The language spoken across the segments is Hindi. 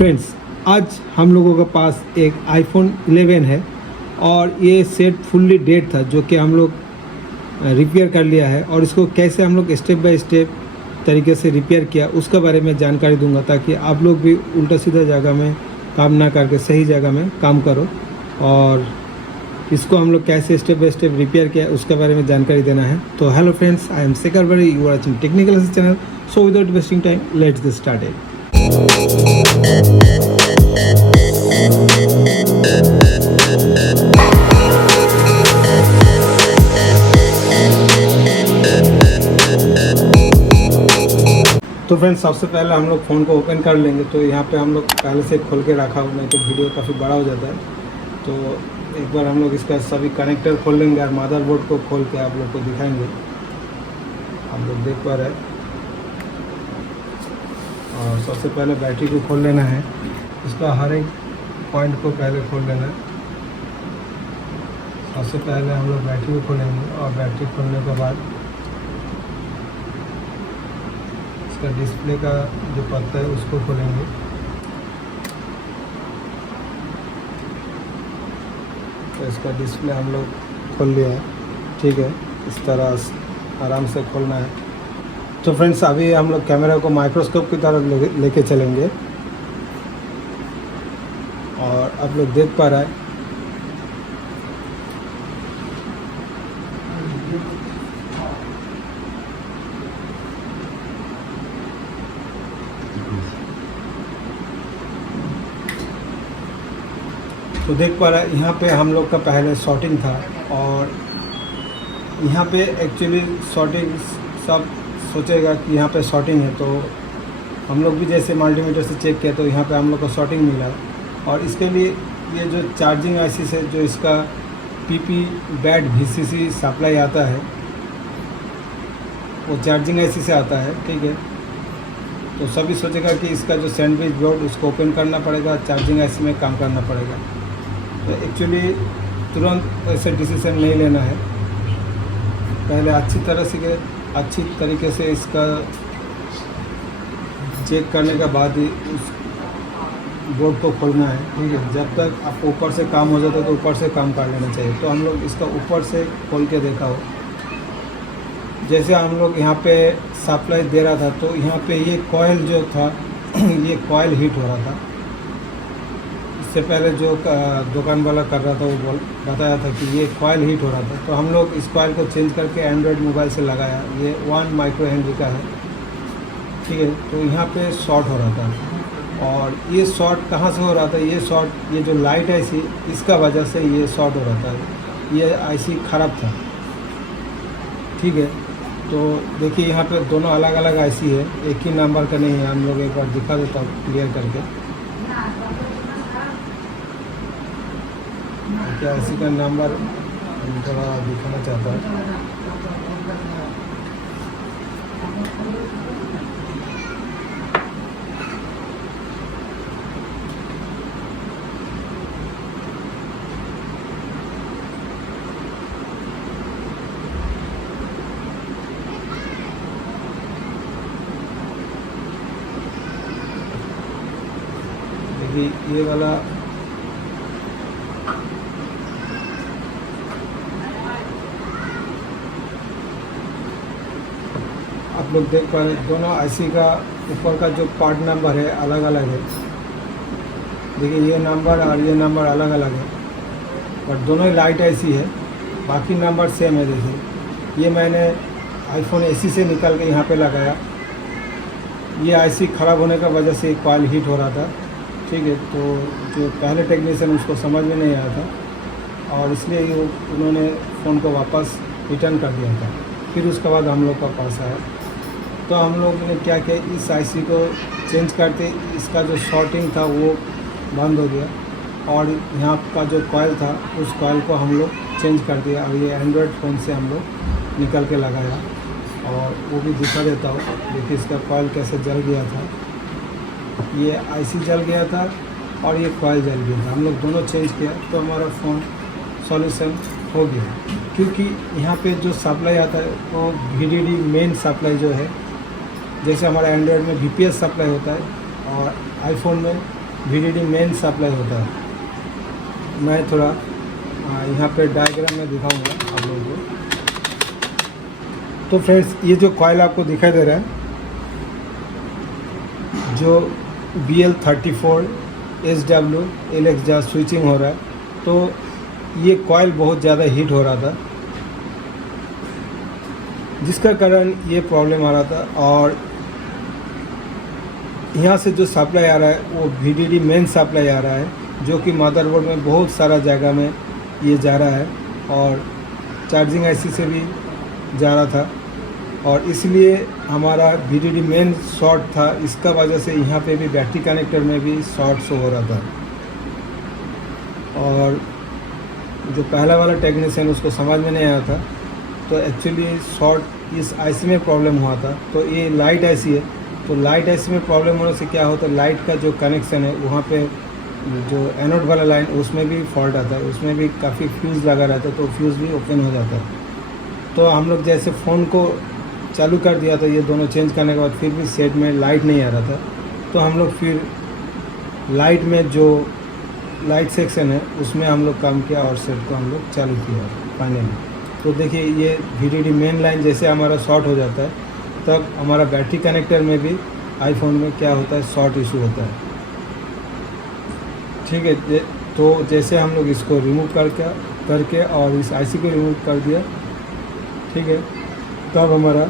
फ्रेंड्स, आज हम लोगों के पास एक आईफोन 11 है और ये सेट फुल्ली डेड था जो कि हम लोग रिपेयर कर लिया है। और इसको कैसे हम लोग स्टेप बाय स्टेप तरीके से रिपेयर किया उसके बारे में जानकारी दूंगा, ताकि आप लोग भी उल्टा सीधा जगह में काम ना करके सही जगह में काम करो। और इसको हम लोग कैसे स्टेप बाय स्टेप रिपेयर किया उसके बारे में जानकारी देना है। तो hello friends, I am Shekhar Badi, you are watching technical channel. So without wasting time, let's get started. तो फ्रेंड्स, सबसे पहले हम लोग फ़ोन को ओपन कर लेंगे। तो यहाँ पे हम लोग पहले से खोल के रखा हुआ, नहीं तो वीडियो काफ़ी बड़ा हो जाता है। तो एक बार हम लोग इसका सभी कनेक्टर खोल लेंगे और मदरबोर्ड को खोल के आप लोग को दिखाएंगे। आप लोग देख पा रहे हैं। और सबसे पहले बैटरी को खोल लेना है। इसका हर एक पॉइंट को पहले खोल लेना है। सबसे पहले हम लोग बैटरी को खोलेंगे और बैटरी खोलने के बाद इसका डिस्प्ले का जो पत्ता है उसको खोलेंगे। तो इसका डिस्प्ले हम लोग खोल लिया है, ठीक है। इस तरह आराम से खोलना है। तो फ्रेंड्स, अभी हम लोग कैमरा को माइक्रोस्कोप की तरफ लेके चलेंगे और आप लोग देख पा रहे हैं तो देख पा रहा है यहाँ पे हम लोग का पहले शॉर्टिंग था। और यहाँ पे एक्चुअली शॉर्टिंग सब सोचेगा कि यहाँ पे शॉर्टिंग है, तो हम लोग भी जैसे मल्टीमीटर से चेक किया तो यहाँ पे हम लोग को शॉर्टिंग मिला। और इसके लिए ये जो चार्जिंग आईसी से जो इसका पीपी बैड VCC सप्लाई आता है वो चार्जिंग आईसी से आता है, ठीक है। तो सभी सोचेगा कि इसका जो सैंडविच बोर्ड उसको ओपन करना पड़ेगा, चार्जिंग आईसी में काम करना पड़ेगा। तो एक्चुअली तुरंत ऐसे डिसीजन नहीं लेना है। पहले अच्छी तरीके से इसका चेक करने के बाद ही उस बोर्ड को खोलना है, ठीक है। जब तक आप ऊपर से काम हो जाता है तो ऊपर से काम कर लेना चाहिए। तो हम लोग इसका ऊपर से खोल के देखा हो, जैसे हम लोग यहाँ पे सप्लाई दे रहा था तो यहाँ पे ये कॉइल जो था ये कॉइल हीट हो रहा था। इससे पहले जो दुकान वाला कर रहा था वो बताया था कि ये कॉइल हीट हो रहा था। तो हम लोग इस कॉइल को चेंज करके एंड्रॉयड मोबाइल से लगाया। ये 1 माइक्रो हेनरी का है, ठीक है। तो यहाँ पे शॉर्ट हो रहा था। और ये शॉर्ट कहाँ से हो रहा था? ये जो लाइट आईसी इसका वजह से ये शॉर्ट हो रहा था। ये आईसी ख़राब था, ठीक है। तो देखिए यहाँ पे दोनों अलग अलग आईसी है, एक ही नंबर का नहीं है। हम लोग एक बार दिखा देता हूँ क्लियर करके। क्या आईसी का नंबर थोड़ा दिखाना चाहता है। ये वाला आप लोग देख पा रहे हैं, दोनों आईसी का ऊपर का जो पार्ट नंबर है अलग अलग है। देखिए ये नंबर और ये नंबर अलग अलग है, और दोनों ही लाइट आईसी है। बाकी नंबर सेम है। देखिए ये मैंने आईफोन एसी से निकाल के यहाँ पे लगाया। ये आईसी ख़राब होने का वजह से कॉइल हीट हो रहा था, ठीक है। तो जो पहले टेक्नीशियन उसको समझ में नहीं आया था और इसलिए उन्होंने फ़ोन को वापस रिटर्न कर दिया था। फिर उसके बाद हम लोग का पास आया तो हम लोग ने क्या किया, इस आईसी को चेंज करते इसका जो शॉर्टिंग था वो बंद हो गया। और यहाँ का जो कॉइल था उस कॉइल को हम लोग चेंज कर दिया। और ये एंड्रॉयड फ़ोन से हम लोग निकल के लगाया और वो भी दिखा देता हूँ। देखिए इसका कॉइल कैसे जल गया था। ये आईसी जल गया था और ये कॉइल जल गया था। हम लोग दोनों चेंज किया तो हमारा फ़ोन सॉल्यूशन हो गया। क्योंकि यहाँ पे जो सप्लाई आता है वो VDD मेन सप्लाई जो है, जैसे हमारा एंड्रॉयड में VPS सप्लाई होता है और आईफोन में VDD मेन सप्लाई होता है। मैं थोड़ा यहाँ पे डायग्राम में दिखाऊंगा आप लोगों को। तो फ्रेंड्स, ये जो कॉइल आपको दिखाई दे रहा है, जो BL34 SW LX जहाँ स्विचिंग हो रहा है, तो ये कॉइल बहुत ज़्यादा हीट हो रहा था, जिसका कारण ये प्रॉब्लम आ रहा था। और यहाँ से जो सप्लाई आ रहा है वो VDD मेन सप्लाई आ रहा है, जो कि मदरबोर्ड में बहुत सारा जगह में ये जा रहा है और चार्जिंग IC से भी जा रहा था, और इसलिए हमारा VDD मेन शॉर्ट था। इसका वजह से यहाँ पे भी बैटरी कनेक्टर में भी शॉर्ट शो हो रहा था। और जो पहला वाला टेक्नीशियन उसको समझ में नहीं आया था, तो एक्चुअली शॉर्ट इस IC में प्रॉब्लम हुआ था। तो ये लाइट IC है, तो लाइट IC में प्रॉब्लम होने से क्या होता है, लाइट का जो कनेक्शन है वहाँ पे जो एनोड वाला लाइन उसमें भी फॉल्ट आता है, उसमें भी काफ़ी फ्यूज़ लगा रहता है, तो फ्यूज़ भी ओपन हो जाता है। तो हम लोग जैसे फ़ोन को चालू कर दिया था, ये दोनों चेंज करने के बाद फिर भी सेट में लाइट नहीं आ रहा था, तो हम लोग फिर लाइट में जो लाइट सेक्शन है उसमें हम लोग काम किया और सेट को हम लोग चालू किया फाइनली। तो देखिए, ये VDD मेन लाइन जैसे हमारा शॉर्ट हो जाता है, तब हमारा बैटरी कनेक्टर में भी आईफोन में क्या होता है, शॉर्ट इशू होता है। ठीक है, तो जैसे हम लोग इसको रिमूव करके और इस IC को रिमूव कर दिया, ठीक है, तब हमारा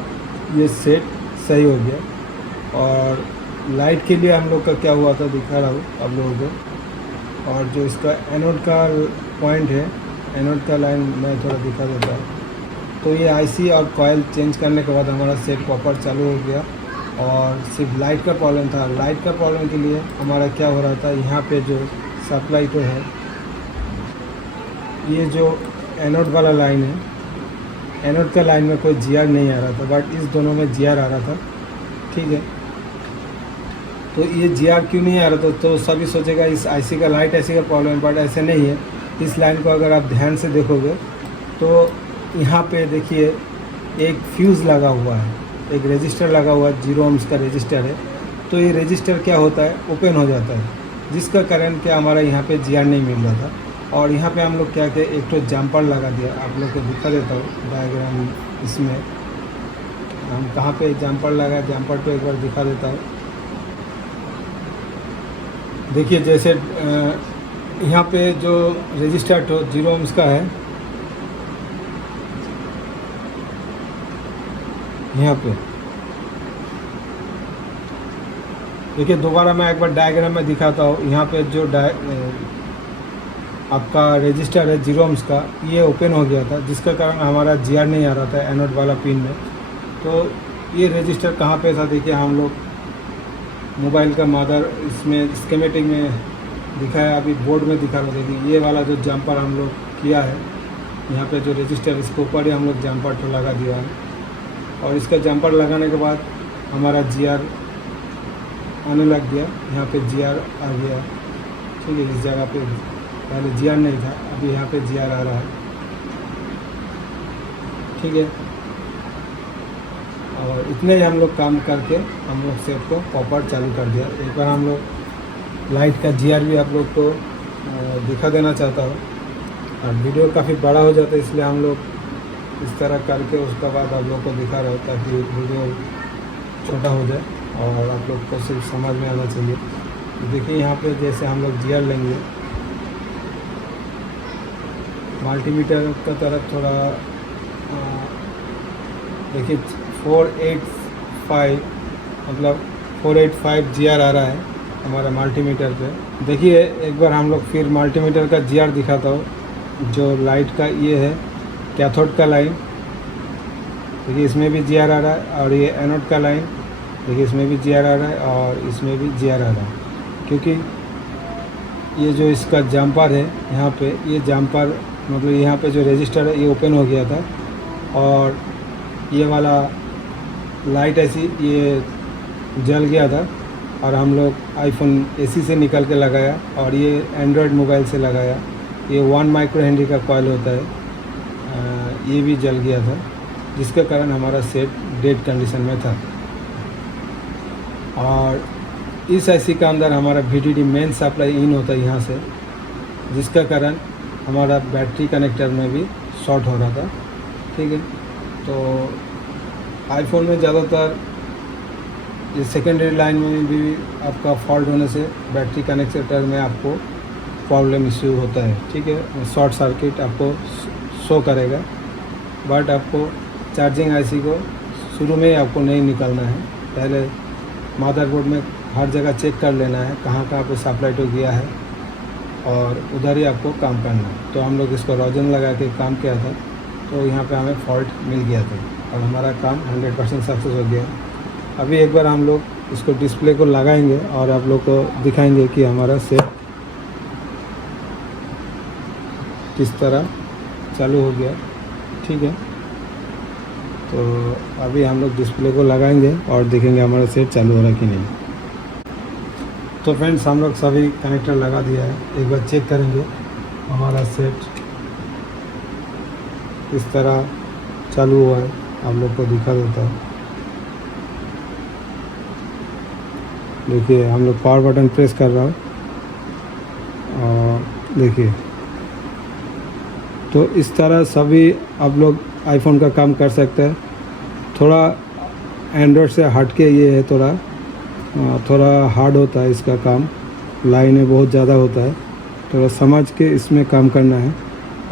ये सेट सही हो गया। और लाइट के लिए हम लोग का क्या हुआ था दिखा रहा हूँ आप लोगों को। और जो इसका एनोड का पॉइंट है, एनोड का लाइन मैं थोड़ा दिखा देता हूँ। तो ये IC और कॉइल चेंज करने के बाद हमारा सेट प्रॉपर चालू हो गया। और सिर्फ लाइट का प्रॉब्लम था। लाइट का प्रॉब्लम के लिए हमारा क्या हो रहा था, यहाँ पे जो सप्लाई तो है, ये जो एनोड वाला लाइन है, एनोड का लाइन में कोई GR नहीं आ रहा था, बट इस दोनों में GR आ रहा था। ठीक है, तो ये GR क्यों नहीं आ रहा था, तो सभी सोचेगा इस IC का, लाइट IC का प्रॉब्लम है, बट ऐसे नहीं है। इस लाइन को अगर आप ध्यान से देखोगे तो यहाँ पे देखिए एक फ्यूज़ लगा हुआ है, एक रजिस्टर लगा हुआ है, 0 ohms का रजिस्टर है। तो ये रजिस्टर क्या होता है, ओपन हो जाता है, जिसका कारण क्या हमारा यहाँ पे GR नहीं मिल रहा था। और यहाँ पे हम लोग क्या किया, एक तो जम्पर लगा दिया। आप लोग को दिखा देता हूँ डायग्राम, इसमें हम कहाँ पे जम्पर लगा, जम्पर तो एक बार दिखा देता हूँ। देखिए, जैसे यहाँ पे जो रजिस्टर तो 0 ohms का है, यहाँ पे देखिए, दोबारा मैं एक बार डायग्राम में दिखाता हूँ। यहाँ पे जो आपका रजिस्टर है 0 ohms का, ये ओपन हो गया था, जिसका कारण हमारा GR नहीं आ रहा था एनोड वाला पिन में। तो ये रजिस्टर कहाँ पे था, देखिए हम लोग मोबाइल का मदर इसमें स्कीमेटिक में दिखाया, अभी बोर्ड में दिखा रहा। देखिए, ये वाला जो जम्पर हम लोग किया है, यहाँ पे जो रजिस्टर इसके ऊपर ही हम लोग जम्पर तो लगा दिया है। और इसका जम्पर लगाने के बाद हमारा GR आने लग गया, यहाँ पे GR आ गया। ठीक है, इस जगह पे पहले GR नहीं था, अभी यहाँ पे GR आ रहा है। ठीक है, और इतने ही हम लोग काम करके हम लोग सेट को प्रॉपर चालू कर दिया। एक बार हम लोग लाइट का GR भी आप लोग को दिखा देना चाहता हूँ। और वीडियो काफ़ी बड़ा हो जाता है, इसलिए हम लोग इस तरह करके उसके बाद आप लोग को दिखा रहा हूँ, ताकि वीडियो छोटा हो जाए और आप लोग को सिर्फ समझ में आना चाहिए। देखिए, यहाँ पे जैसे हम लोग GR लेंगे, मल्टीमीटर का तरफ थोड़ा देखिए 485 मतलब 485 GR आ रहा है हमारा मल्टीमीटर पे। देखिए, एक बार हम लोग फिर मल्टीमीटर का GR दिखाता हूँ। जो लाइट का ये है कैथोड का लाइन, देखिए इसमें भी GR आ रहा है। और ये एनोड का लाइन, देखिए इसमें भी GR आ रहा है और इसमें भी GR आ रहा है। क्योंकि ये जो इसका जम्पर है, यहाँ पे ये जम्पर मतलब यहाँ पे जो रजिस्टर है ये ओपन हो गया था। और ये वाला लाइट ऐसी ये जल गया था, और हम लोग आईफोन AC से निकल के लगाया और ये एंड्रॉयड मोबाइल से लगाया। ये 1 माइक्रो हेनरी का कॉइल होता है, ये भी जल गया था, जिसके कारण हमारा सेट डेड कंडीशन में था। और इस आईसी का अंदर हमारा VDD मेन सप्लाई इन होता है यहाँ से, जिसका कारण हमारा बैटरी कनेक्टर में भी शॉर्ट हो रहा था। ठीक है, तो आईफोन में ज़्यादातर ये सेकेंडरी लाइन में भी आपका फॉल्ट होने से बैटरी कनेक्टर में आपको प्रॉब्लम इश्यू होता है। ठीक है, शॉर्ट सर्किट आपको शो करेगा, बट आपको चार्जिंग आईसी को शुरू में ही आपको नहीं निकालना है। पहले मदरबोर्ड में हर जगह चेक कर लेना है कहाँ कहाँ पे सप्लाई टू गया है, और उधर ही आपको काम करना है। तो हम लोग इसको रोजन लगा के काम किया था, तो यहाँ पे हमें फॉल्ट मिल गया था और हमारा काम 100% सक्सेस हो गया। अभी एक बार हम लोग इसको डिस्प्ले को लगाएंगे और आप लोग को दिखाएंगे कि हमारा सेट किस तरह चालू हो गया। ठीक है, तो अभी हम लोग डिस्प्ले को लगाएंगे और देखेंगे हमारा सेट चालू हो रहा है कि नहीं। तो फ्रेंड्स, हम लोग सभी कनेक्टर लगा दिया है, एक बार चेक करेंगे हमारा सेट किस तरह चालू हुआ है। आप लोग को दिखा देता है, देखिए हम लोग पावर बटन प्रेस कर रहा हूँ और देखिए, तो इस तरह सभी आप लोग आईफोन का काम कर सकते हैं। थोड़ा एंड्रॉयड से हट के ये है, थोड़ा हार्ड होता है इसका काम, लाइनें बहुत ज़्यादा होता है, थोड़ा समझ के इसमें काम करना है।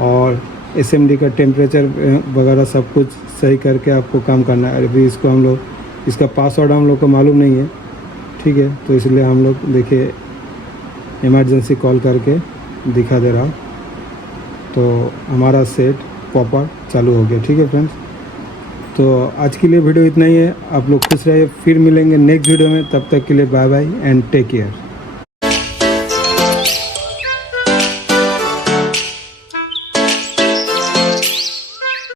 और SMD का टेम्परेचर वगैरह सब कुछ सही करके आपको काम करना है। अभी इसको हम लोग, इसका पासवर्ड हम लोग को मालूम नहीं है। ठीक है, तो इसलिए हम लोग देखिए इमरजेंसी कॉल करके दिखा दे रहा हूँ, तो हमारा सेट प्रॉपर चालू हो गया। ठीक है फ्रेंड्स, तो आज के लिए वीडियो इतना ही है। आप लोग खुश रहिए, फिर मिलेंगे नेक्स्ट वीडियो में। तब तक के लिए bye bye and take care.